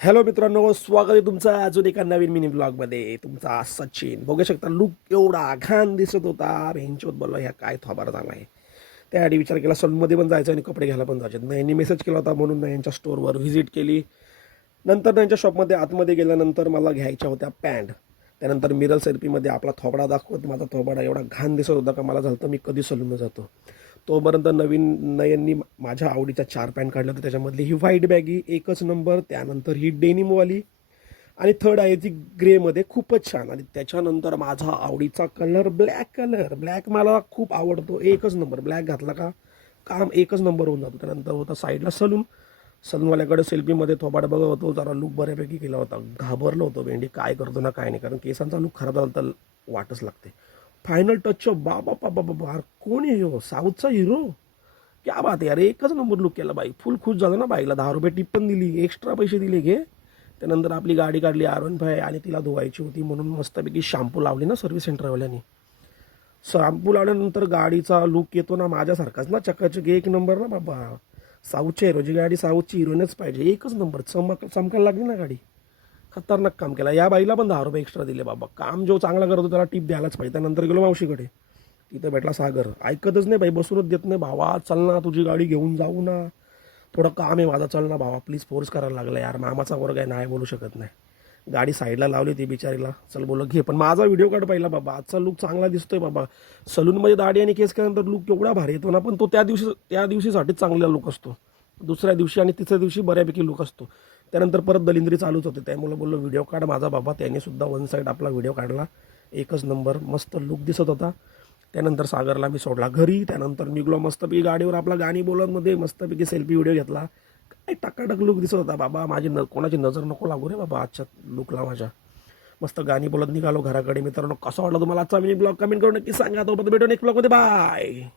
Hello मित्रांनो, स्वागत आहे तुमचं अजून एका नवीन मिनी ब्लॉगमध्ये. तुमचा सचिन. बघू शकता लुक एवढा घाण दिसत होता. बेंचवर बोललो ह्या काय थोबार चांगला आहे. त्यासाठी विचार केला सलूनमध्ये पण जायचं आणि कपडे घ्यायला पण जायचे. यांनी मेसेज केला होता म्हणून मी यांच्या स्टोअरवर व्हिजिट केली. नंतर त्यांच्या शॉपमध्ये आतमध्ये गेल्यानंतर मला घ्यायच्या होत्या पॅन्ट. त्यानंतर मिरर सेल्फीमध्ये आपला थोबडा दाखवत माझा थोबडा एवढा घाण दिसत होता का मला झालं तर मी कधी सलूनला जातो. तोपर्यंत नवीन नयननी माझ्या आवडीच्या 4 पॅन्ट काढल्या होत्या. त्याच्यामधली ही व्हाईट बॅगी एकच नंबर, त्यानंतर ही डेनिमवाली आणि थर्ड आहे ती ग्रेमध्ये खूपच छान. आणि त्याच्यानंतर माझा आवडीचा कलर ब्लॅक मला खूप आवडतो. एकच नंबर ब्लॅक घातला का काम एकच नंबर होऊन जातो. त्यानंतर होता साईडला सलूनवाल्याकडे सेल्फीमध्ये थोबाड बघत होतो. जरा लुक बऱ्यापैकी केला होता. घाबरलो होतो भेंडी काय करतो ना काय नाही, कारण केसांचा लुक खराब झाला तर वाटच लागते. फायनल टच बाबा बाबा बाबा अरे कोण आहे ह्यो? साऊथचा हिरो. क्या बात आहे यार, एकच नंबर लुक केला. बाई फुल खुश झालं ना. बाईला 10 रुपये टिप पण दिली, एक्स्ट्रा पैसे दिले घे. त्यानंतर आपली गाडी काढली R15 आणि तिला धुवायची होती म्हणून मस्तपैकी शॅम्पू लावली ना सर्व्हिस सेंटरवाल्यानी. शॅम्पू लावल्यानंतर गाडीचा लुक येतो ना माझ्यासारखाच ना, चकाचक एक नंबर ना बाबा. साऊथच्या हिरोची गाडी साऊथची हिरोईनच पाहिजे. एकच नंबर चमकायला लागली ना गाडी. खतरनाक काम केला. या बाईला पण 10 रुपये एक्स्ट्रा दिले बाबा. काम जो चांगला करतो त्याला टिप द्यायलाच पाहिजे. त्यानंतर गेलो मावशीकडे. तिथं भेटला सागर. ऐकतच नाही बाई, बसूनच देत नाही. भावा चल ना, तुझी गाडी घेऊन जाऊ ना, थोडं काम आहे माझं, चल ना भावा प्लीज. फोर्स करायला लागला यार, मामाचा वर्ग आहे, नाही बोलू शकत नाही. गाडी साईडला लावली ती बिचारीला. चल बोल घे, पण माझा व्हिडिओ काढ पहिला बाबा. आजचा लुक चांगला दिसतोय बाबा. सलूनमध्ये दाढी आणि केस केल्यानंतर लुक एवढा भारी येतो ना, पण तो त्या दिवशीसाठीच चांगला लुक असतो. दुसऱ्या दिवशी आणि तिसऱ्या दिवशी बऱ्यापैकी लुक असतो. त्यानंतर परत दलिंद्री चालूच होते. त्यामुळे बोललो व्हिडिओ काढ माझा बाबा. त्याने सुद्धा वन साईड आपला व्हिडिओ काढला. एकच नंबर मस्त लुक दिसत होता. त्यानंतर सागरला मी सोडला घरी. त्यानंतर निघलो मस्तपैकी गाडीवर आपला गाणी बोलत मध्ये मस्तपैकी सेल्फी व्हिडिओ घेतला. काय टकाटक लुक दिसत होता बाबा. माझी कोणाची नजर नको लागू रे बाबा आजच्या लुकला माझ्या. मस्त गाणी बोलत निघालो घराकडे. मित्रांनो कसा वाटला तुम्हाला आजचा मिनी ब्लॉग कमेंट करून नक्की सांगा. तोपर्यंत भेटू नेक्स्ट ब्लॉगमध्ये. बाय.